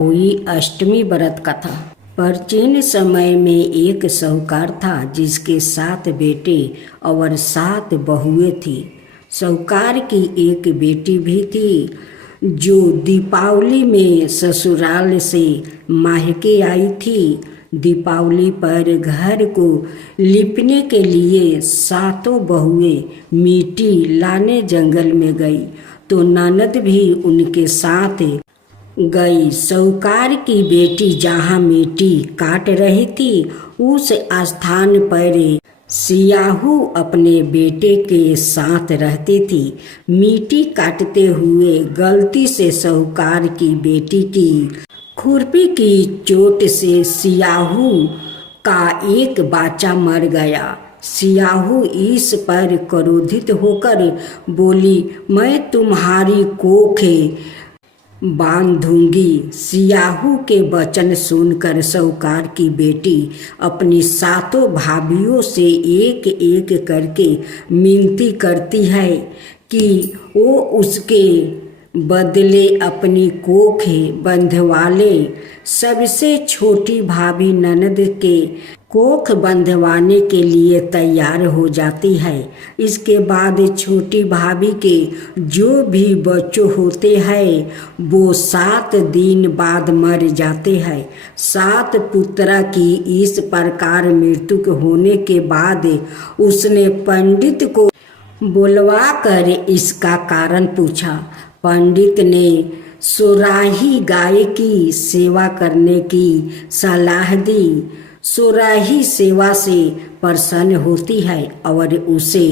हुई अष्टमी व्रत कथा। प्राचीन समय में एक साहूकार था जिसके 7 बेटे और 7 बहुएं थी। साहूकार की एक बेटी भी थी जो दीपावली में ससुराल से मायके आई थी। दीपावली पर घर को लिपने के लिए 7 बहुएं मिट्टी लाने जंगल में गई तो ननद भी उनके साथ गई। साहूकार की बेटी जहाँ मिट्टी काट रही थी उस स्थान पर सियाहू अपने बेटे के साथ रहती थी। मिट्टी काटते हुए गलती से साहूकार की बेटी की खुरपी की चोट से सियाहू का एक बच्चा मर गया। सियाहू इस पर क्रोधित होकर बोली, मैं तुम्हारी कोख बांधूंगी। सियाहू के वचन सुनकर साहूकार की बेटी अपनी 7 भाभियों से एक एक करके मिनती करती है कि वो उसके बदले अपनी कोख बंधवा ले। सबसे छोटी भाभी ननद के कोख बंधवाने के लिए तैयार हो जाती है। इसके बाद छोटी भाभी के जो भी बच्चे होते हैं वो 7 दिन बाद मर जाते हैं। 7 पुत्रा की इस प्रकार मृत्यु होने के बाद उसने पंडित को बुलवा कर इसका कारण पूछा। पंडित ने सुराही गाय की सेवा करने की सलाह दी। सुराही सेवा से प्रसन्न होती है और उसे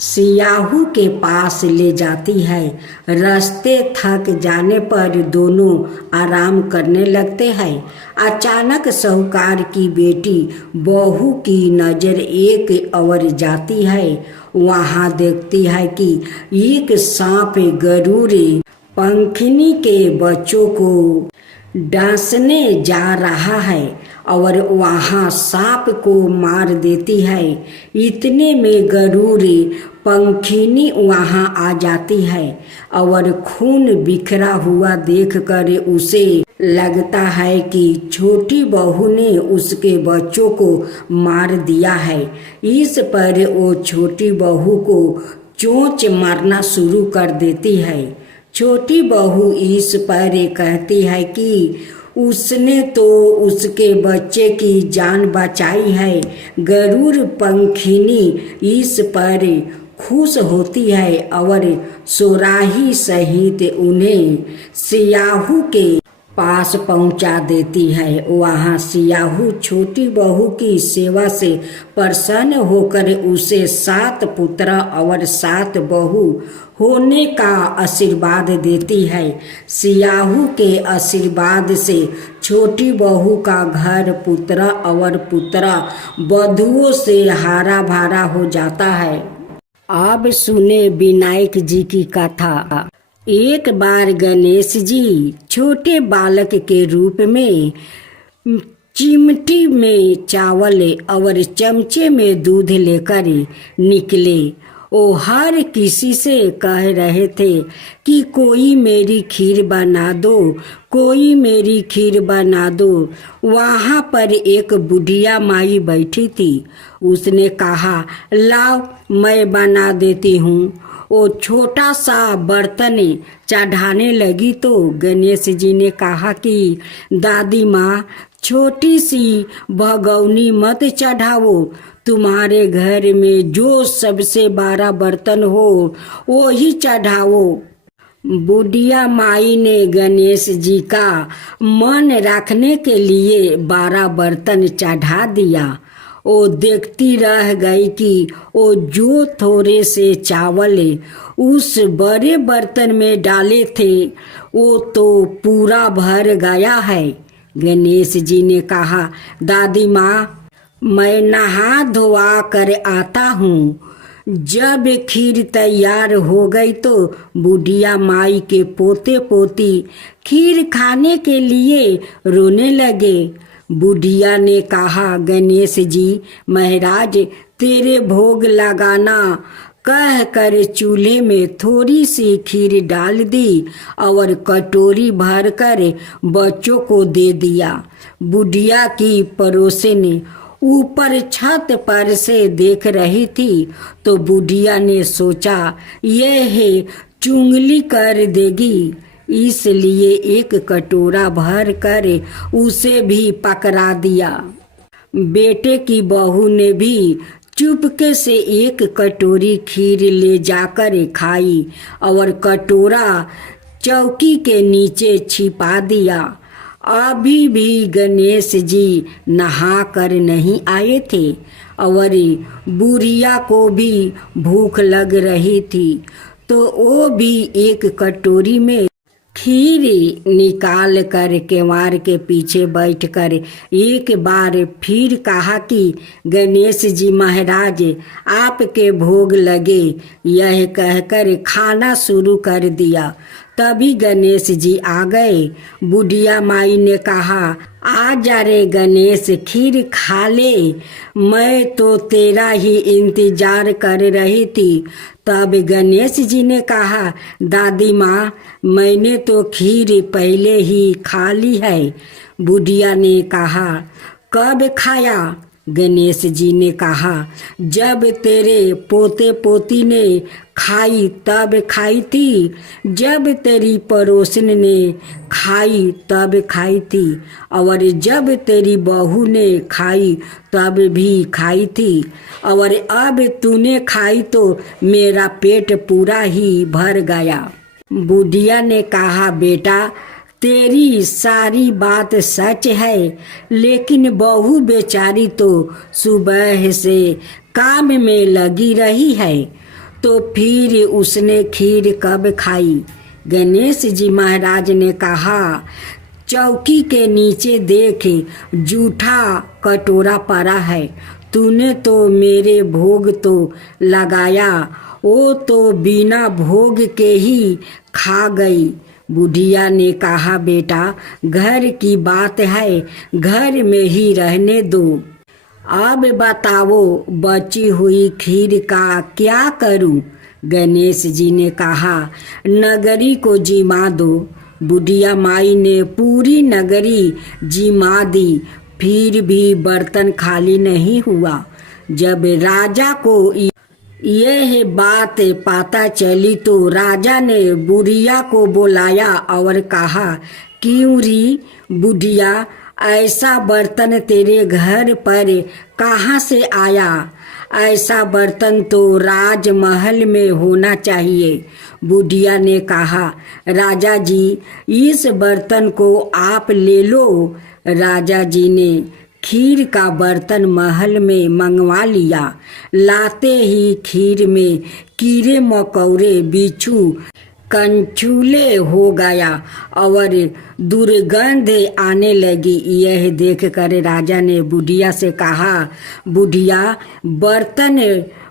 सियाहू के पास ले जाती है। रास्ते थक जाने पर दोनों आराम करने लगते हैं। अचानक साहूकार की बेटी बहू की नज़र एक और जाती है। वहाँ देखती है कि एक सांप गरुड़ पंखिनी के बच्चों को डांसने जा रहा है और वहाँ सांप को मार देती है। इतने में गरुड़ पंखिनी वहाँ आ जाती है और खून बिखरा हुआ देखकर उसे लगता है कि छोटी बहू ने उसके बच्चों को मार दिया है। इस पर वो छोटी बहू को चोंच मारना शुरू कर देती है। छोटी बहू इस पर कहती है कि उसने तो उसके बच्चे की जान बचाई है। गरुड़ पंखिनी इस पर खुश होती है और सुराही सहित उन्हें सियाहू के पास पहुंचा देती है। वहाँ सियाहू छोटी बहू की सेवा से प्रसन्न होकर उसे 7 पुत्र और 7 बहू होने का आशीर्वाद देती है। सियाहू के आशीर्वाद से छोटी बहू का घर पुत्र और पुत्रा बधुओं से हरा भरा हो जाता है। अब सुने विनायक जी की कथा। एक बार गणेश जी छोटे बालक के रूप में चिमटी में चावल और चमचे में दूध लेकर निकले। वो हर किसी से कह रहे थे कि कोई मेरी खीर बना दो, कोई मेरी खीर बना दो। वहाँ पर एक बुढ़िया माई बैठी थी। उसने कहा, लाओ मैं बना देती हूँ। वो छोटा सा बर्तन चढ़ाने लगी तो गणेश जी ने कहा कि दादी माँ, छोटी सी भगौनी मत चढ़ाओ। तुम्हारे घर में जो सबसे बड़ा बर्तन हो वो ही चढ़ाओ। बुढ़िया माई ने गणेश जी का मन रखने के लिए 12 बर्तन चढ़ा दिया। वो देखती रह गई कि वो जो थोड़े से चावल उस बड़े बर्तन में डाले थे वो तो पूरा भर गया है। गणेश जी ने कहा, दादी माँ, मैं नहा धोआ कर आता हूँ। जब खीर तैयार हो गई तो बुढ़िया माई के पोते पोती खीर खाने के लिए रोने लगे। बुढ़िया ने कहा, गणेश जी महाराज, तेरे भोग लगाना कह कर चूल्हे में थोड़ी सी खीर डाल दी और कटोरी भर कर बच्चों को दे दिया। बुढ़िया की पड़ोसिन ऊपर छत पर से देख रही थी तो बुढ़िया ने सोचा यह चुंगली कर देगी, इसलिए एक कटोरा भर कर उसे भी पकड़ा दिया। बेटे की बहू ने भी चुपके से एक कटोरी खीर ले जाकर खाई और कटोरा चौकी के नीचे छिपा दिया। अभी भी गणेश जी नहा कर नहीं आए थे और बुढ़िया को भी भूख लग रही थी तो वो भी एक कटोरी में खीर निकाल कर केवाड़ के पीछे बैठकर एक बार फिर कहा कि गणेश जी महाराज आपके भोग लगे, यह कहकर खाना शुरू कर दिया। तभी गणेश जी आ गए। बुढ़िया माई ने कहा आ जा रे गणेश, खीर खा ले, मैं तो तेरा ही इंतजार कर रही थी। तब गणेश जी ने कहा दादी माँ, मैंने तो खीर पहले ही खा ली है। बुढ़िया ने कहा कब खाया? गणेश जी ने कहा जब तेरे पोते पोती ने खाई तब खाई थी, जब तेरी पड़ोसन ने खाई तब खाई थी और जब तेरी बहू ने खाई तब भी खाई थी और अब तूने खाई तो मेरा पेट पूरा ही भर गया। बुढ़िया ने कहा बेटा तेरी सारी बात सच है, लेकिन बहू बेचारी तो सुबह से काम में लगी रही है, तो फिर उसने खीर कब खाई? गणेश जी महाराज ने कहा चौकी के नीचे देख जूठा कटोरा पड़ा है, तूने तो मेरे भोग तो लगाया, वो तो बिना भोग के ही खा गई। बुढ़िया ने कहा बेटा घर की बात है, घर में ही रहने दो। अब बताओ बची हुई खीर का क्या करूं? गणेश जी ने कहा नगरी को जिमा दो। बुढ़िया माई ने पूरी नगरी जिमा दी, फिर भी बर्तन खाली नहीं हुआ। जब राजा को यह बात पता चली तो राजा ने बुढ़िया को बुलाया और कहा क्यों री बुढ़िया, ऐसा बर्तन तेरे घर पर कहाँ से आया? ऐसा बर्तन तो राजमहल में होना चाहिए। बुढ़िया ने कहा राजा जी इस बर्तन को आप ले लो। राजा जी ने खीर का बर्तन महल में मंगवा लिया। लाते ही खीर में कीड़े मकोड़े बिच्छू कंचूले हो गया और दुर्गंध आने लगी। यह देखकर राजा ने बुढ़िया से कहा बुढ़िया बर्तन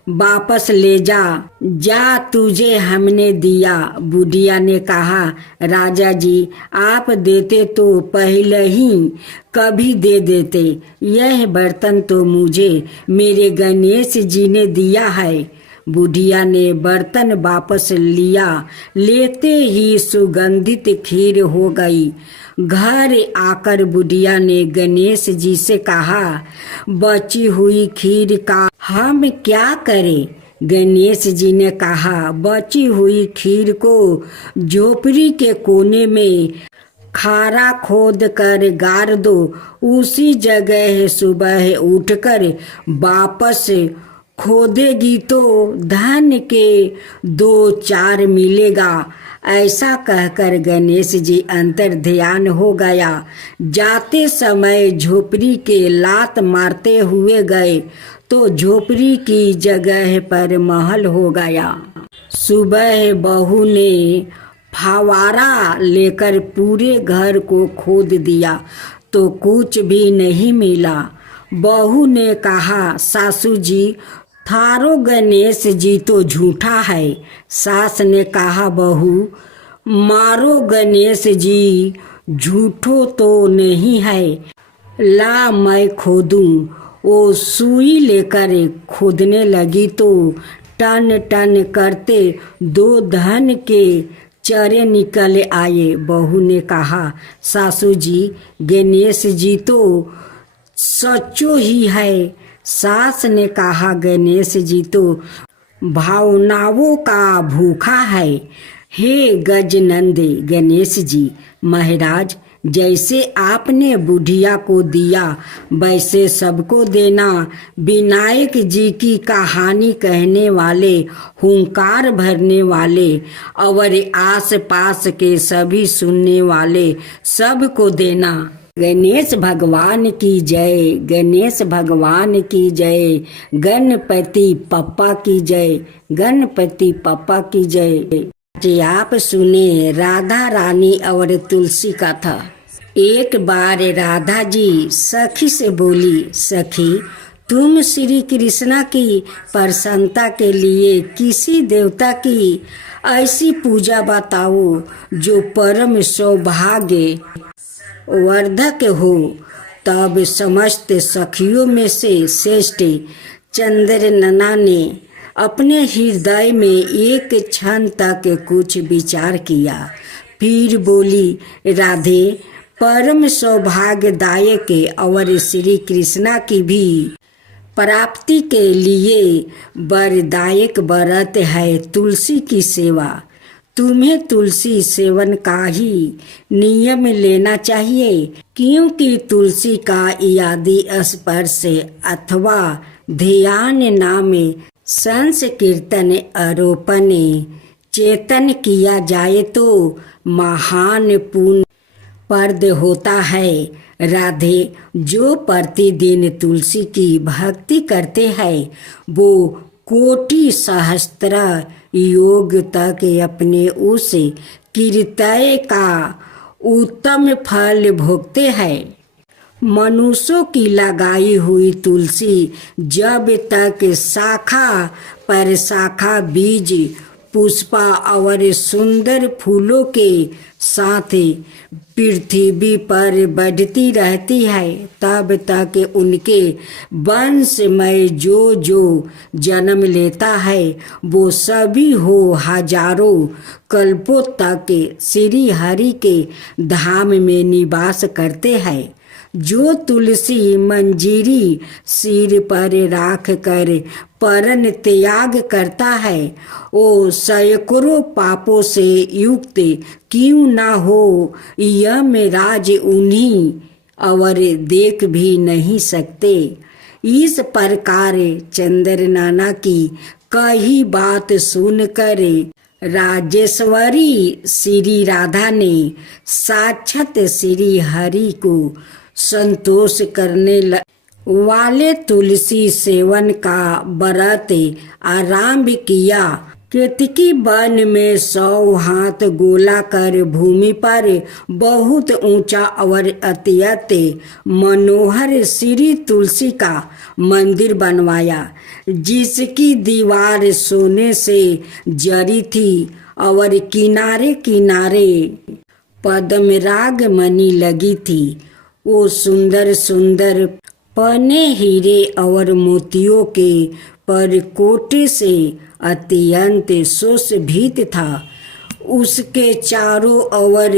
वापस ले जा तुझे हमने दिया। बुढ़िया ने कहा राजा जी आप देते तो पहले ही कभी दे देते, यह बर्तन तो मुझे मेरे गणेश जी ने दिया है। बुढ़िया ने बर्तन वापस लिया, लेते ही सुगंधित खीर हो गई। घर आकर बुढ़िया ने गणेश जी से कहा बची हुई खीर का हम क्या करें? गणेश जी ने कहा बची हुई खीर को झोपड़ी के कोने में खारा खोद कर गाड़ दो, उसी जगह सुबह उठकर वापस खोदेगी तो धन के 2-4 मिलेगा। ऐसा कहकर गणेश जी अंतर ध्यान हो गया। जाते समय झोपड़ी के लात मारते हुए गए तो झोपड़ी की जगह पर महल हो गया। सुबह बहू ने फवारा लेकर पूरे घर को खोद दिया तो कुछ भी नहीं मिला। बहू ने कहा सासू जी थारो गणेश जी तो झूठा है। सास ने कहा बहू मारो गणेश जी झूठो तो नहीं है, ला मैं खोदूं। वो सुई लेकर खोदने लगी तो टन टन करते 2 धन के चरे निकल आए। बहू ने कहा, सासू जी, गणेश जी तो सचो ही है। सास ने कहा, गणेश जी तो भावनाओं का भूखा है। हे गजनंदे गणेश जी महाराज, जैसे आपने बुढ़िया को दिया वैसे सबको देना। विनायक जी की कहानी कहने वाले, हुंकार भरने वाले और आस पास के सभी सुनने वाले सबको देना। गणेश भगवान की जय, गणेश भगवान की जय, गणपति पप्पा की जय, गणपति पप्पा की जय। जी आप सुने राधा रानी और तुलसी का था। एक बार राधा जी सखी से बोली, सखी तुम श्री कृष्णा की प्रसन्नता के लिए किसी देवता की ऐसी पूजा बताओ जो परम सौभाग्य वर्धक हो। तब समस्त सखियों में से श्रेष्ठ चंद्रनना ने अपने हृदय में एक क्षण तक कुछ विचार किया, फिर बोली, राधे परम सौभाग्यदायक और श्री कृष्णा की भी प्राप्ति के लिए वरदायक व्रत है तुलसी की सेवा। तुम्हें तुलसी सेवन का ही नियम लेना चाहिए, क्योंकि तुलसी का यदि स्पर्श अथवा ध्यान नाम संकीर्तन आरोपण चेतन किया जाए तो महान पुण्य प्रद होता है। राधे, जो प्रतिदिन तुलसी की भक्ति करते हैं वो कोटि सहस्त्र योग तक अपने उस कृत्य का उत्तम फल भोगते हैं। मनुष्यों की लगाई हुई तुलसी जब तक शाखा पर शाखा बीज पुष्पा और सुंदर फूलों के साथ पृथ्वी पर बढ़ती रहती है, तब तक उनके वंश में जो जो जन्म लेता है वो सभी हो हजारों कल्पों तक श्री हरि के धाम में निवास करते हैं। जो तुलसी मंजीरी सिर पर राख कर परन त्याग करता है वो सैकड़ों पापों से युक्त क्यों ना हो, यमराज उन्हीं और देख भी नहीं सकते। इस प्रकार चंद्रनाना की कही बात सुनकर राजेश्वरी श्री राधा ने साक्षात श्री हरि को संतोष करने वाले तुलसी सेवन का व्रत आरंभ किया। केतकी वन में 100 हाथ गोला कर भूमि पर बहुत ऊंचा और अत्यंत मनोहर श्री तुलसी का मंदिर बनवाया, जिसकी दीवार सोने से जड़ी थी और किनारे किनारे पद्मराग मणि लगी थी। वो सुंदर सुंदर पने हीरे और मोतियों के परकोटे से अत्यंत सुशोभित था। उसके चारों ओर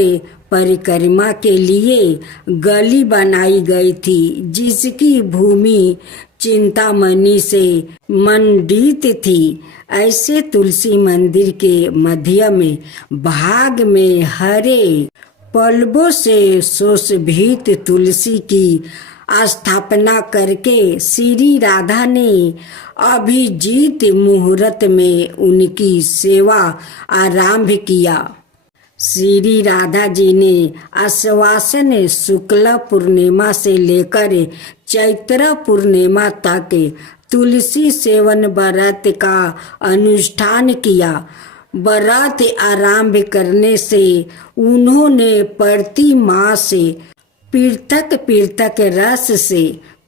परिक्रमा के लिए गली बनाई गई थी, जिसकी भूमि चिंतामणि से मंडित थी। ऐसे तुलसी मंदिर के मध्य में भाग में हरे पल्लवों से सुशोभित तुलसी की स्थापना करके श्री राधा ने अभिजीत मुहूर्त में उनकी सेवा आरंभ किया। श्री राधा जी ने आश्वासन शुक्ल पूर्णिमा से लेकर चैत्र पूर्णिमा तक तुलसी सेवन व्रत का अनुष्ठान किया। व्रत आरंभ करने से उन्होंने प्रति मास पृथक पृथक रस से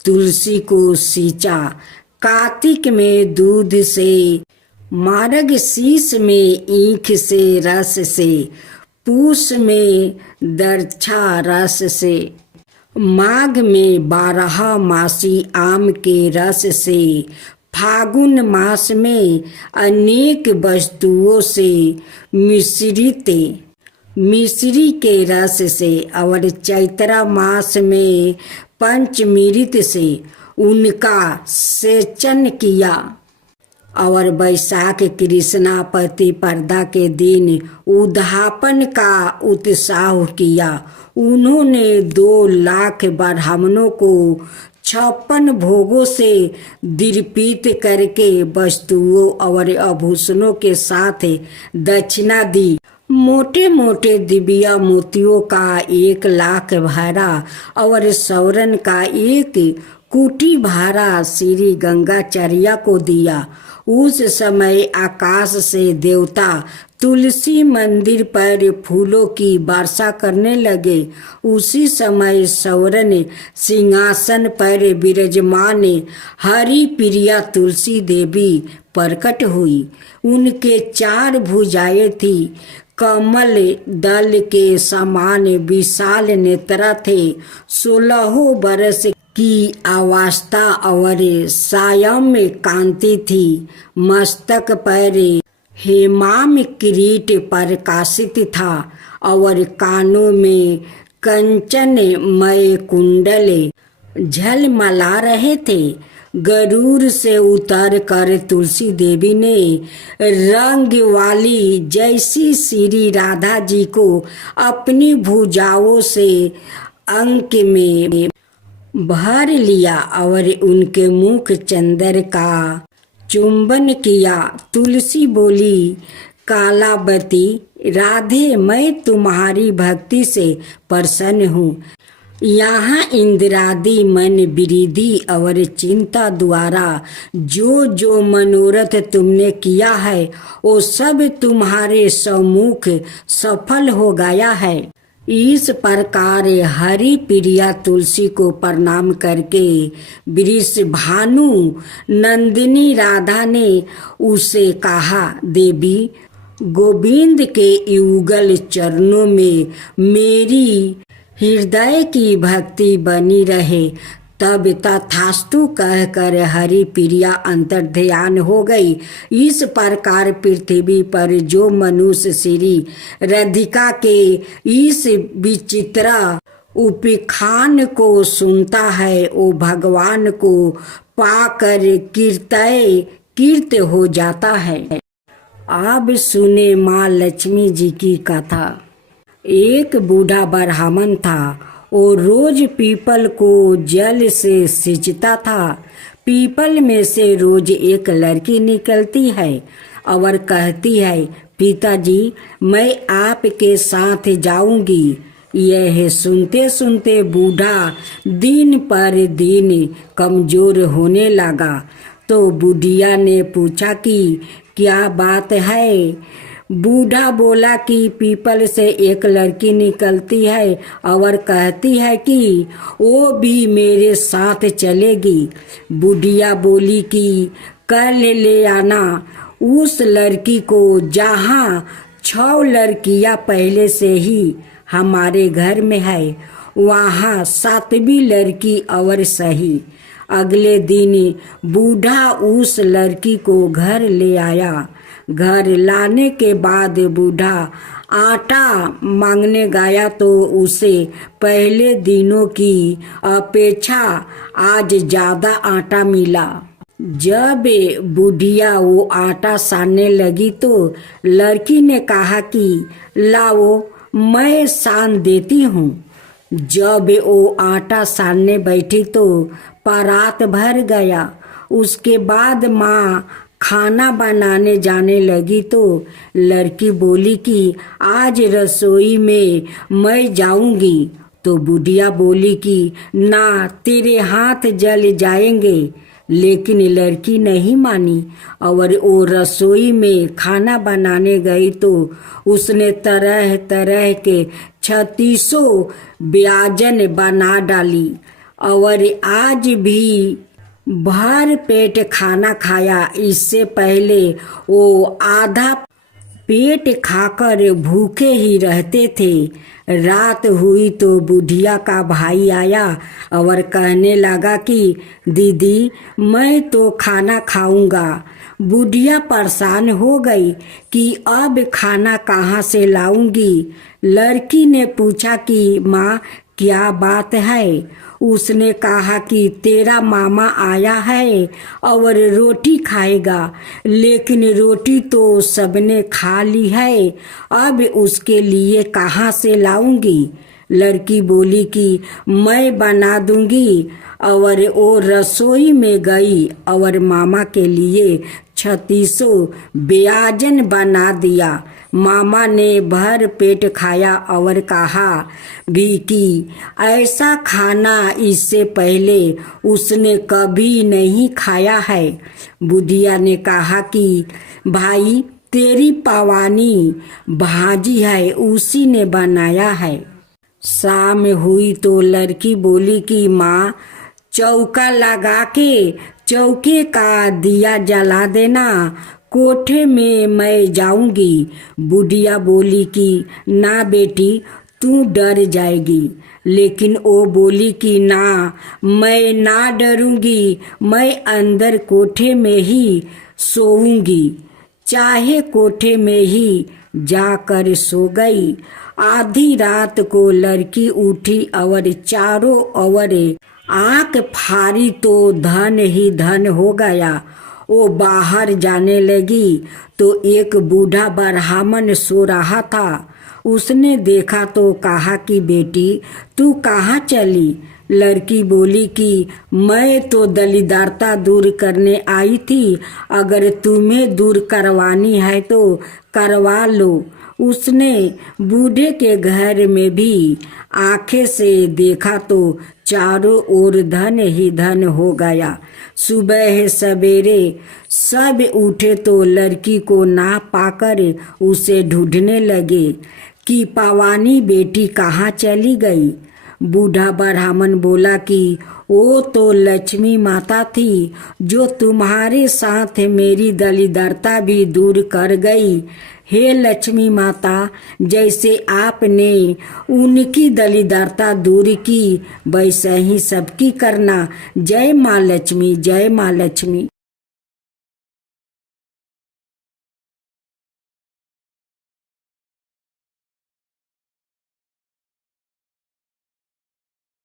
तुलसी को सींचा। कार्तिक में दूध से, मार्गशीर्ष में ईख से रस से, पूष में दरछा रस से, माघ में 12 मासी आम के रस से, फागुन मास में अनेक वस्तुओं से मिश्री के रस से और चैत्रा मास में पंचमृत से उनका सेचन किया और वैशाख कृष्णा प्रतिपदा के दिन उद्यापन का उत्सव किया। उन्होंने 2 लाख ब्राह्मणों को 56 भोगों से दीर्पित करके वस्तुओं और आभूषणों के साथ दक्षिणा दी। मोटे मोटे दिव्या मोतियों का 1 लाख भारा और स्वर्ण का 1 कुटी भारा श्री गंगाचार्य को दिया। उस समय आकाश से देवता तुलसी मंदिर पर फूलों की वर्षा करने लगे। उसी समय स्वर्ण सिंहासन पर विराजमान हरि प्रिया तुलसी देवी प्रकट हुई। उनके 4 भुजाएं थी, कमल दल के समान विशाल नेत्र थे। 16 वर्ष की अवस्था और सायम्य कांति थी। मस्तक पर हेमाम किरीट प्रकाशित था और कानों में कंचनमय कुंडल झलमला रहे थे। गरुड़ से उतर कर तुलसी देवी ने रंग वाली जैसी श्री राधा जी को अपनी भुजाओं से अंक में भर लिया और उनके मुख चंदर का चुंबन किया। तुलसी बोली, कालावती राधे, मैं तुम्हारी भक्ति से प्रसन्न हूँ। यहाँ इंद्रादि मन वृद्धि और चिंता द्वारा जो जो मनोरथ तुमने किया है वो सब तुम्हारे सम्मुख सफल हो गया है। इस प्रकार हरि प्रिया तुलसी को प्रणाम करके वृषभानु नंदिनी राधा ने उसे कहा, देवी, गोविंद के युगल चरणों में मेरी हृदय की भक्ति बनी रहे। तब तथास्तु कहकर हरि प्रिया अंतर्ध्यान हो गई। इस प्रकार पृथ्वी पर जो मनुष्य श्री राधिका के इस विचित्र उपाख्यान को सुनता है वो भगवान को पाकर कृत हो जाता है। अब सुने माँ लक्ष्मी जी की कथा। एक बूढ़ा ब्राह्मण था। वो रोज पीपल को जल से सींचता था। पीपल में से रोज एक लड़की निकलती है और कहती है, पिताजी, मैं आपके साथ जाऊंगी। यह सुनते सुनते बूढ़ा दिन पर दिन कमजोर होने लगा। तो बुढ़िया ने पूछा कि क्या बात है। बूढ़ा बोला कि पीपल से एक लड़की निकलती है और कहती है कि वो भी मेरे साथ चलेगी। बुढ़िया बोली कि कल ले आना उस लड़की को, जहाँ 6 लड़कियां पहले से ही हमारे घर में है, वहाँ 7वीं लड़की और सही। अगले दिन बूढ़ा उस लड़की को घर ले आया। घर लाने के बाद बूढ़ा आटा मांगने गया तो उसे पहले दिनों की अपेक्षा आज ज्यादा आटा मिला। जब बुढ़िया वो आटा सानने लगी तो लड़की ने कहा कि लाओ, मैं सान देती हूँ। जब वो आटा सानने बैठी तो परात भर गया। उसके बाद माँ खाना बनाने जाने लगी तो लड़की बोली कि आज रसोई में मैं जाऊंगी। तो बुढ़िया बोली कि ना, तेरे हाथ जल जाएंगे। लेकिन लड़की नहीं मानी और वो रसोई में खाना बनाने गई तो उसने तरह तरह के 36 व्यंजन बना डाली और आज भी भर पेट खाना खाया। इससे पहले वो आधा पेट खाकर भूखे ही रहते थे। रात हुई तो बुढ़िया का भाई आया और कहने लगा कि दीदी मैं तो खाना खाऊंगा। बुढ़िया परेशान हो गई कि अब खाना कहाँ से लाऊंगी। लड़की ने पूछा कि माँ क्या बात है। उसने कहा कि तेरा मामा आया है और रोटी खाएगा, लेकिन रोटी तो सबने खा ली है, अब उसके लिए कहाँ से लाऊंगी। लड़की बोली कि मैं बना दूंगी और वो रसोई में गई और मामा के लिए 36 व्यंजन बना दिया। मामा ने भर पेट खाया और कहा भी कि ऐसा खाना इससे पहले उसने कभी नहीं खाया है। बुढ़िया ने कहा कि भाई तेरी पवानी भाजी है, उसी ने बनाया है। शाम हुई तो लड़की बोली कि माँ चौका लगा के चौके का दिया जला देना, कोठे में मैं जाऊंगी। बुढ़िया बोली कि ना बेटी तू डर जाएगी। लेकिन वो बोली कि ना मैं ना डरूंगी, मैं अंदर कोठे में ही सोऊंगी। चाहे कोठे में ही जाकर सो गई। आधी रात को लड़की उठी और चारों ओर आंख फाड़ी तो धन ही धन हो गया। वो बाहर जाने लगी तो एक बूढ़ा ब्राह्मण सो रहा था। उसने देखा तो कहा कि बेटी तू कहाँ चली। लड़की बोली कि मैं तो दलिद्रता दूर करने आई थी, अगर तुम्हें दूर करवानी है तो करवा लो। उसने बूढ़े के घर में भी आंखें से देखा तो चारों ओर धन ही धन हो गया। सुबह सवेरे सब उठे तो लड़की को ना पाकर उसे ढूंढने लगे कि पवानी बेटी कहाँ चली गई। बूढ़ा ब्राह्मण बोला कि वो तो लक्ष्मी माता थी जो तुम्हारे साथ मेरी दलिद्रता भी दूर कर गई। हे लक्ष्मी माता, जैसे आपने उनकी दलिद्रता दूर की वैसे ही सबकी करना। जय माँ लक्ष्मी, जय माँ लक्ष्मी।